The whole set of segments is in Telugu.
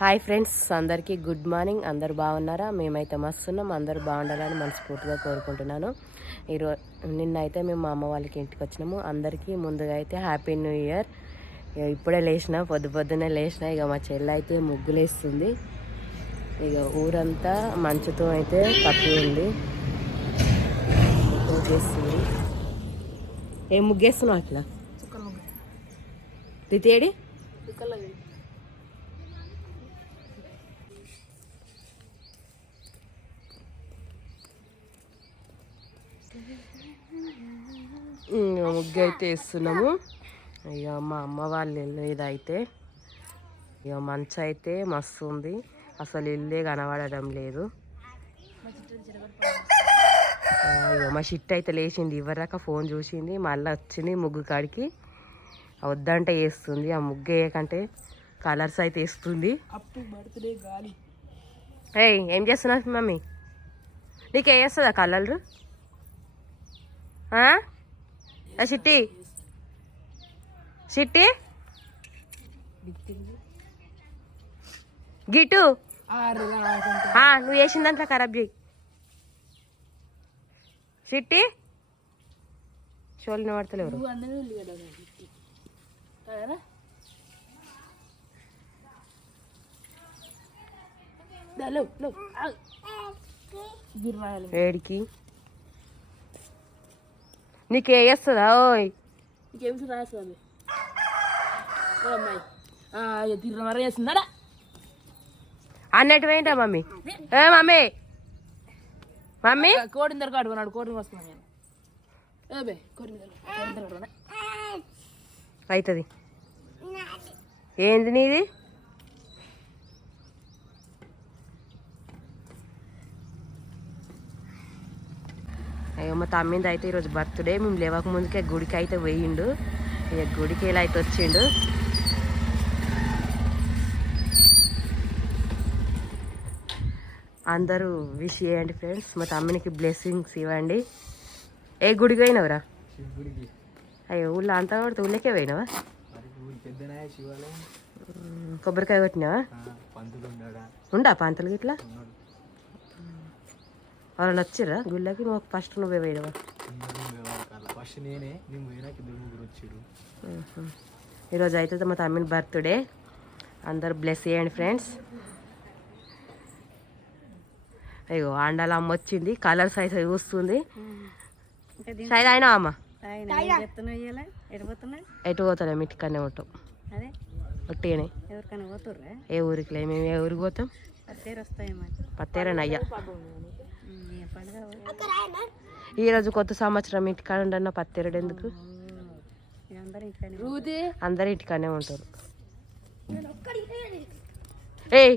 హాయ్ ఫ్రెండ్స్, అందరికీ గుడ్ మార్నింగ్. అందరు బాగున్నారా? మేమైతే మస్తున్నాం. అందరూ బాగుండాలని మనస్ఫూర్తిగా కోరుకుంటున్నాను. నిన్నైతే మేము మా అమ్మ వాళ్ళకి ఇంటికి వచ్చినాము. అందరికీ ముందుగా అయితే హ్యాపీ న్యూ ఇయర్. ఇప్పుడే లేచిన, పొద్దున్నే లేచిన. ఇక మా చెల్లి అయితే ముగ్గులేస్తుంది. ఇక ఊరంతా మంచుతో అయితే కప్పి ఉంది. ముగ్గేస్తుంది. ఏం ముగ్గేస్తున్నావు అట్లా? రితేడి ముగ్గు అయితే వేస్తున్నాము. ఇక మా అమ్మ వాళ్ళ ఇల్లు ఇదైతే. ఇక మంచు అయితే మస్తు ఉంది. అసలు ఇల్లే కనబడడం లేదు. ఇక మా షిట్ అయితే లేచింది. ఇవ్వరాక ఫోన్ చూసింది, మళ్ళీ వచ్చింది ముగ్గు కాడికి. వద్దంటే వేస్తుంది. ఆ ముగ్గు వేయకంటే కలర్స్ అయితే వేస్తుంది. ఏం చేస్తున్నావు మమ్మీ? నీకు వేస్తుందా కలర్లు? చిట్టి చిట్టి గిటు నువ్వు వేసిన దాంట్లో ఖరాబ్ చేయి. చిట్టి చోలిన పడతలు ఎవరు? వేడికి నీకు వేస్తుందా? ఓయ్ అన్నట్టు ఏంటా మమ్మీ? మమ్మీ మమ్మీ కోడి దొరకాడు కోడిని వస్తున్నాను. అవుతుంది. ఏంది నీది? అయ్యో, మా తమ్మింది అయితే ఈరోజు బర్త్డే. మేము లేవక ముందుకే గుడికి అయితే పోయిండు. ఇక గుడికి ఇలా అయితే వచ్చిండు. అందరూ విష్ చేయండి ఫ్రెండ్స్. మా తమ్మినికి బ్లెస్సింగ్స్ ఇవ్వండి. ఏ గుడికి పోయినవరా? అయ్యో, ఊళ్ళో అంతా కొడితే ఊళ్ళకే పోయినావా? కొబ్బరికాయ కొట్టినావా? ఉండా పంతులు గిట్లా? వాళ్ళు వచ్చిర్రా గుళ్ళకి? నువ్వు ఫస్ట్ నువ్వే పోయినవా? ఈరోజు అయితే మా తమ్మిని బర్త్డే. అందరు బ్లెస్ చేయండి ఫ్రెండ్స్. అయ్యో, ఆండాల అమ్మ వచ్చింది. కలర్స్ అయితే చూస్తుంది. సైడ్ అయినా అమ్మ ఎటు పోతారా? మిట్టికనే ఉంటాం. ఒట్టిగానే ఏ ఊరికి లే. మేము ఏ ఊరికి పోతాం? పత్తేరని అయ్యా. ఈరోజు కొత్త సంవత్సరం ఇంటికాడ ఉండన్న పత్తేరడు ఎందుకు? అందరు ఇంటికానే ఉంటారు. ఏయ్,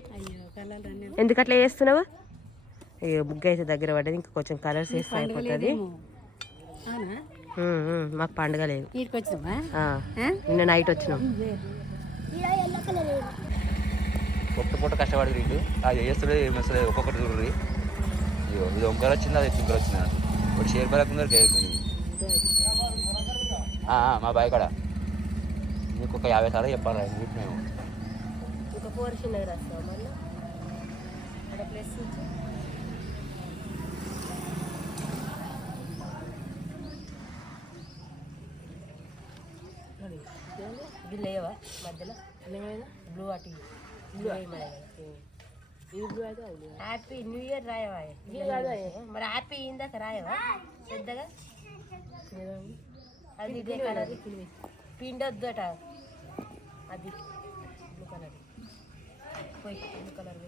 ఎందుకు అట్లా చేస్తున్నావు? ముగ్గు అయితే దగ్గర పడ్డది. ఇంకా కొంచెం కలర్స్ వేస్తే అయిపోతుంది. మాకు పండుగ లేదు. నిన్న నైట్ వచ్చినాం. పొట్టు కష్టపడి వీళ్ళు అది చేస్తుండే అసలు ఒక్కొక్కటి చూడండి. ఇది ఒంకర వచ్చింది, అది చింకర వచ్చింది. ఒకటి షేర్ పడకుండా కేసుకుంది మా బాయ్ కాడ. మీకు ఒక 50 సార్లు చెప్పాలి వీటి మేము. లేవా మధ్యలో బ్లూ అటు బ్లూ హ్యాపీ న్యూ ఇయర్ రాయవా? మరి హ్యాపీ ఇందాక రాయవా పెద్దగా? అది ఇదే కలర్ పిండొద్దట. అది బ్లూ కలర్ పోయి బ్లూ కలర్